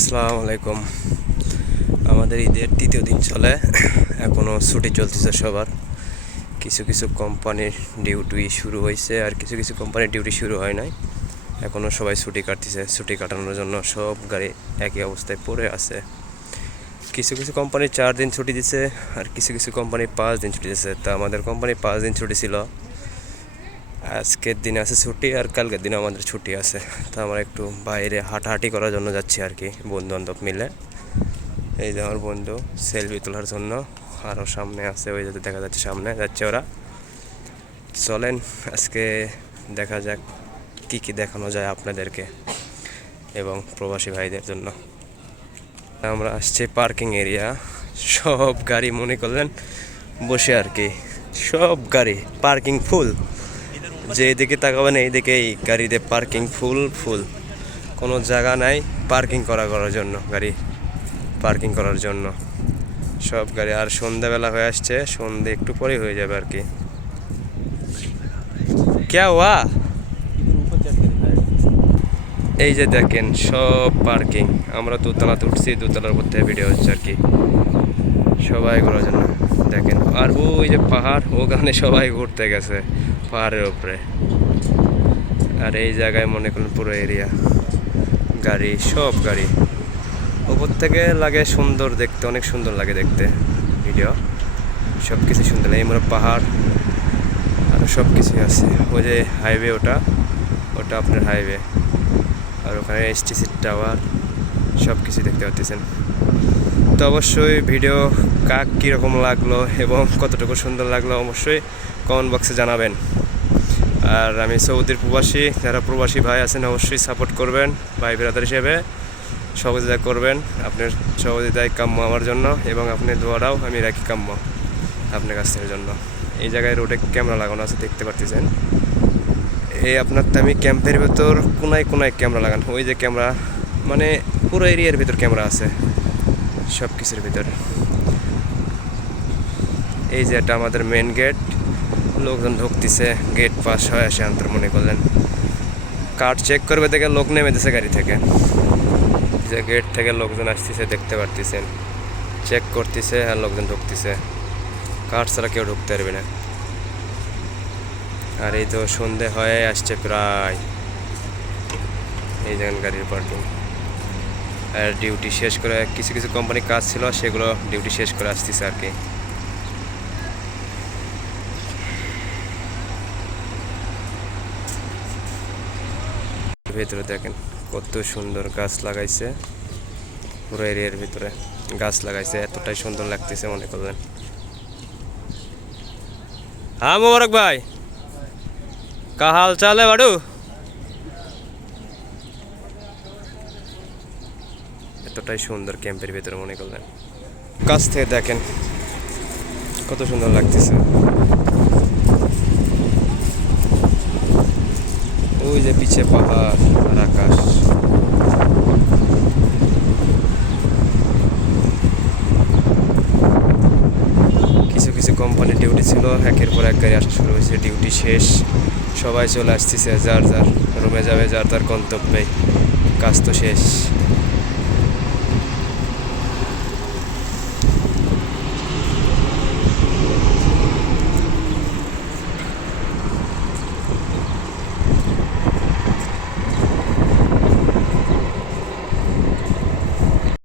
আসসালামু আলাইকুম। আমাদের ঈদের তৃতীয় দিন চলে। এখনও ছুটি চলতেছে সবার। কিছু কিছু কোম্পানির ডিউটি শুরু হয়েছে আর কিছু কিছু কোম্পানির ডিউটি শুরু হয় নাই। এখনও সবাই ছুটি কাটতেছে। ছুটি কাটানোর জন্য সব গাড়ি একই অবস্থায় পড়ে আছে। কিছু কিছু কোম্পানি চার দিন ছুটি দিছে আর কিছু কিছু কোম্পানি পাঁচ দিন ছুটি দিছে। তা আমাদের কোম্পানি পাঁচ দিন ছুটি ছিল। আজকের দিনে আছে ছুটি আর কালকের দিনে আমাদের ছুটি আছে। তো আমরা একটু বাইরে হাঁটাহাঁটি করার জন্য যাচ্ছি আর কি বন্ধু বান্ধব মিলে। এই যে আমার বন্ধু সেলফি তোলার জন্য। আরও সামনে আছে, ওই যাতে দেখা যাচ্ছে সামনে, যাচ্ছে ওরা। চলেন, আজকে দেখা যাক কি কি দেখানো যায় আপনাদেরকে এবং প্রবাসী ভাইদের জন্য। আমরা আসছি পার্কিং এরিয়া সব গাড়ি মনে করলেন বসে আর কি। সব গাড়ি পার্কিং ফুল যে এদিকে তাকাবেন এইদিকে এই গাড়িতে পার্কিং ফুল ফুল কোনো জায়গা নাই পার্কিং করা করার জন্য, গাড়ি পার্কিং করার জন্য। সব গাড়ি, আর সন্ধ্যাবেলা হয়ে আসছে সন্ধে একটু পরেই হয়ে যাবে আর কি। ক্যা হুয়া? এই যে দেখেন, সব পার্কিং আমরা দোতলাতে উঠছি, দোতলার থেকে ভিডিও হচ্ছে আর কি। সবাই ঘোরার জন্য। দেখেন, আর ওই যে পাহাড়, ওখানে সবাই ঘুরতে গেছে। পাহাড়ের উপরে। আর এই জায়গায় মনে করুন পুরো এরিয়া গাড়ি, সব গাড়ি। ওপর থেকে লাগে সুন্দর দেখতে, অনেক সুন্দর লাগে দেখতে ভিডিও সব কিছু সুন্দর লাগে। মনে পাহাড়, আর সব কিছুই আছে। ওই যে হাইওয়ে ওটা ওটা আপনার হাইওয়ে আর ওখানে এসটিসি টাওয়ার সব কিছু দেখতে পাচ্ছেন তো অবশ্যই ভিডিও কাক কীরকম লাগল এবং কতটুকু সুন্দর লাগল অবশ্যই কমেন্ট বক্সে জানাবেন। আর আমি সৌদির প্রবাসী, যারা প্রবাসী ভাই আছেন অবশ্যই সাপোর্ট করবেন, ভাই ব্রাদার হিসেবে। সহযোগিতা করবেন, আপনার সহযোগিতায় কাম্য আমার জন্য এবং আপনি দোয়ারাও আমি রাখি কাম্য আপনার কাছ থেকে জন্য। এই জায়গায় রোডে ক্যামেরা লাগানো আছে, দেখতে পারতেছেন। এই আপনার তো আমি ক্যাম্পের ভেতর কোনায় কোনায় ক্যামেরা লাগানো, ওই যে ক্যামেরা মানে পুরো এরিয়ার ভিতর ক্যামেরা আছে সব কিছুর ভিতর। এই যে এটা আমাদের মেন গেট লোকজন ঢুকতেছে গেট পাস হয়ে আসে আন্তর মনে করলেন। কার্ড চেক করবে দেখে লোক নেমে দিছে গাড়ি থেকে। যে গেট থেকে লোকজন আসতেছে, দেখতে পারতেছেন। চেক করতেছে, আর লোকজন ঢুকতেছে। কার্ড ছাড়া কেউ ঢুকতে পারবে না। আর এই তো সন্ধে হয়ে আসছে প্রায়। এই যেমন গাড়ির পার্কিং আর ডিউটি শেষ করে কিছু কিছু কোম্পানির কাজ ছিল, সেগুলো ডিউটি শেষ করে আসতেছে আর কি। ভেতরে দেখেন, কত সুন্দর গাছ লাগাইছে। পুরো এরিয়ার ভিতরে গাছ লাগাইছে, এতটাই সুন্দর লাগতেছে মনে করলেন। হ্যাঁ মোবারক ভাই। কা চালে বাড়ু? এতটাই সুন্দর ক্যাম্পের ভিতরে মনে করলেন। কাছ থেকে দেখেন, কত সুন্দর লাগতেছে। ওই যে পিছে পাহাড় আর আকাশ। কিছু কিছু কোম্পানি ডিউটি ছিল, একের পর এক গাড়ি আসা শুরু হয়েছে ডিউটি শেষ। সবাই চলে আসতেছে, যার যার রুমে যাবে, যার তার গন্তব্যে। কাজ তো শেষ।